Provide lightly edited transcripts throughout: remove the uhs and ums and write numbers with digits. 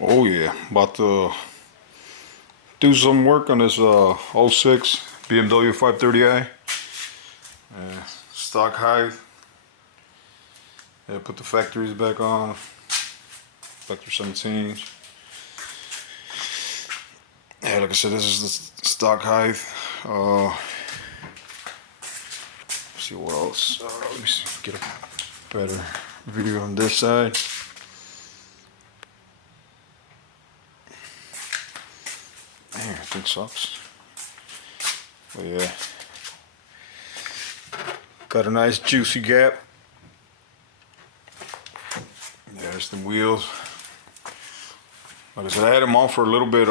Oh yeah, about to do some work on this '06 BMW 530i. Stock height. Yeah, put the factories back on. Factory 17. Yeah, like I said, this is the stock height. See what else. Let me see, get a better video on this side. Man, I think sucks. But yeah, got a nice juicy gap. There's the wheels. Like I said, I had them on for a little bit,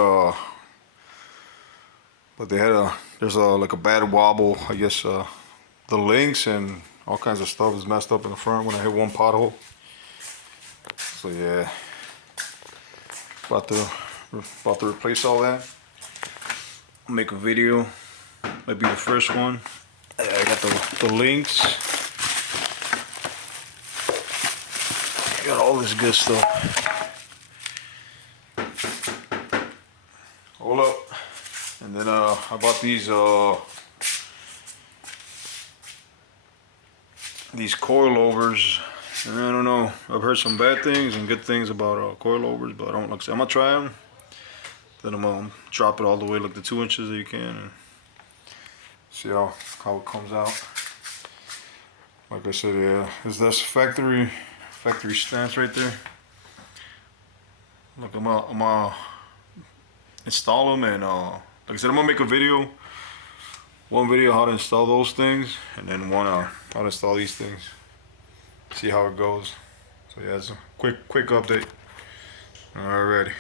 but they had there's like a bad wobble. I guess the links and all kinds of stuff is messed up in the front when I hit one pothole. So yeah, about to replace all that. Make a video, might be the first one. I got the links. I got all this good stuff. Hold up. And then I bought these coilovers. And I don't know, I've heard some bad things and good things about coilovers, but I don't look. I'm gonna try them. Then I'm gonna drop it all the way like the 2 inches that you can and see how it comes out. Like I said, yeah, is this factory stance right there. Look, I'm gonna install them and like I said, I'm gonna make a video. One video how to install those things, and then one how to install these things. See how it goes. So yeah, it's a quick update. Alrighty.